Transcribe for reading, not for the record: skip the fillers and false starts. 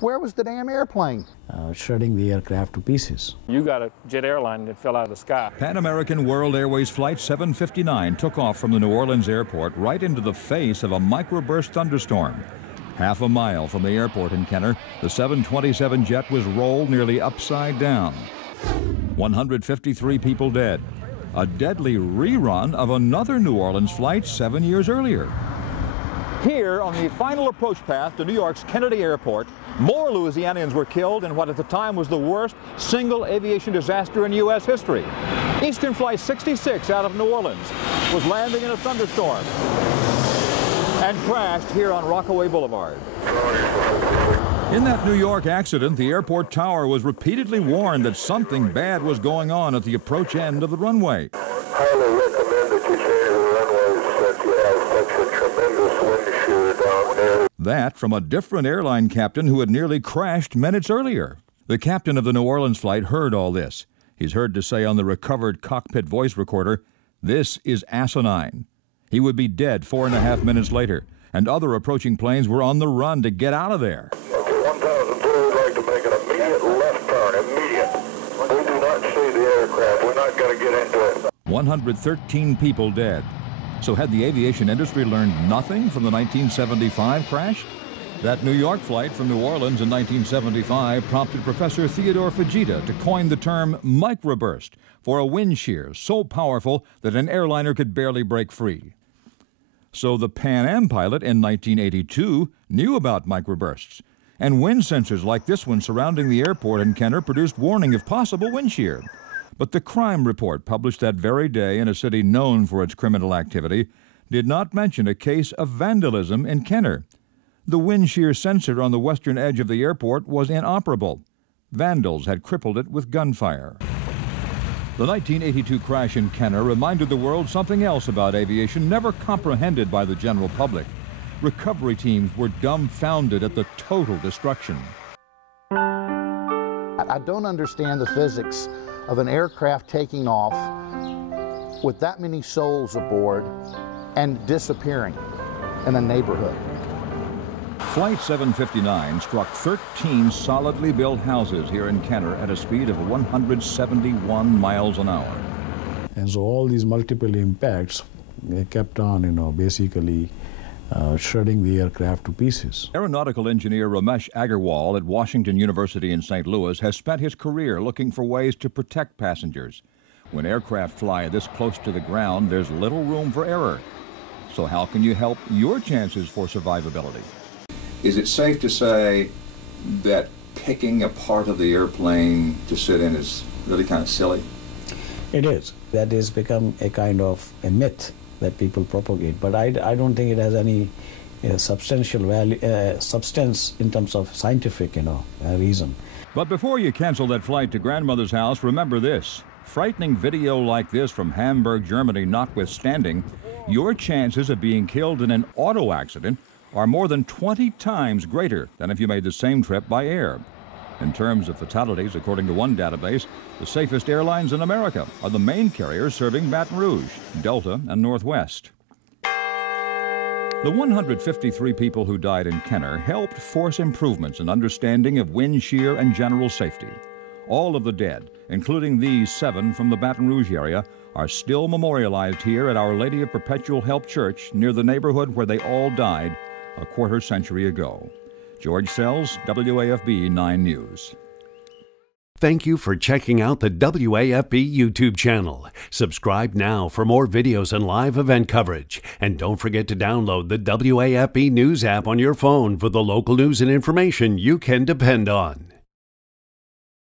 Where was the damn airplane? Shredding the aircraft to pieces. You got a jet airline that fell out of the sky. Pan American World Airways Flight 759 took off from the New Orleans airport right into the face of a microburst thunderstorm. Half a mile from the airport in Kenner, the 727 jet was rolled nearly upside down. 153 people dead. A deadly rerun of another New Orleans flight 7 years earlier. Here on the final approach path to New York's Kennedy Airport, more Louisianians were killed in what at the time was the worst single aviation disaster in U.S. history. Eastern Flight 66 out of New Orleans was landing in a thunderstorm and crashed here on Rockaway Boulevard. In that New York accident, the airport tower was repeatedly warned that something bad was going on at the approach end of the runway. Highly recommend that you change the runways since you have such a tremendous wind shear down there. That from a different airline captain who had nearly crashed minutes earlier. The captain of the New Orleans flight heard all this. He's heard to say on the recovered cockpit voice recorder, "This is asinine." He would be dead 4.5 minutes later, and other approaching planes were on the run to get out of there. 1002, we'd like to make an immediate left turn, immediate. We do not see the aircraft. We're not going to get into it. 113 people dead. So had the aviation industry learned nothing from the 1975 crash? That New York flight from New Orleans in 1975 prompted Professor Theodore Fujita to coin the term microburst for a wind shear so powerful that an airliner could barely break free. So the Pan Am pilot in 1982 knew about microbursts, and wind sensors like this one surrounding the airport in Kenner produced warning of possible wind shear. But the crime report published that very day in a city known for its criminal activity did not mention a case of vandalism in Kenner. The wind shear sensor on the western edge of the airport was inoperable. Vandals had crippled it with gunfire. The 1982 crash in Kenner reminded the world something else about aviation never comprehended by the general public. Recovery teams were dumbfounded at the total destruction. I don't understand the physics of an aircraft taking off with that many souls aboard and disappearing in a neighborhood. Flight 759 struck 13 solidly built houses here in Kenner at a speed of 171 miles an hour. And so all these multiple impacts kept on, basically shredding the aircraft to pieces. Aeronautical engineer Ramesh Agarwal at Washington University in St. Louis has spent his career looking for ways to protect passengers. When aircraft fly this close to the ground, there's little room for error. So how can you help your chances for survivability? Is it safe to say that picking a part of the airplane to sit in is really kind of silly? It is. That has become a kind of a myth that people propagate, but I don't think it has any substantial value, substance in terms of scientific, reason. But before you cancel that flight to grandmother's house, remember this. Frightening video like this from Hamburg, Germany notwithstanding, your chances of being killed in an auto accident are more than 20 times greater than if you made the same trip by air. In terms of fatalities, according to one database, the safest airlines in America are the main carriers serving Baton Rouge, Delta, and Northwest. The 153 people who died in Kenner helped force improvements in understanding of wind shear and general safety. All of the dead, including these 7 from the Baton Rouge area, are still memorialized here at Our Lady of Perpetual Help Church near the neighborhood where they all died a quarter century ago. George Sells, WAFB 9 News. Thank you for checking out the WAFB YouTube channel. Subscribe now for more videos and live event coverage. And don't forget to download the WAFB News app on your phone for the local news and information you can depend on.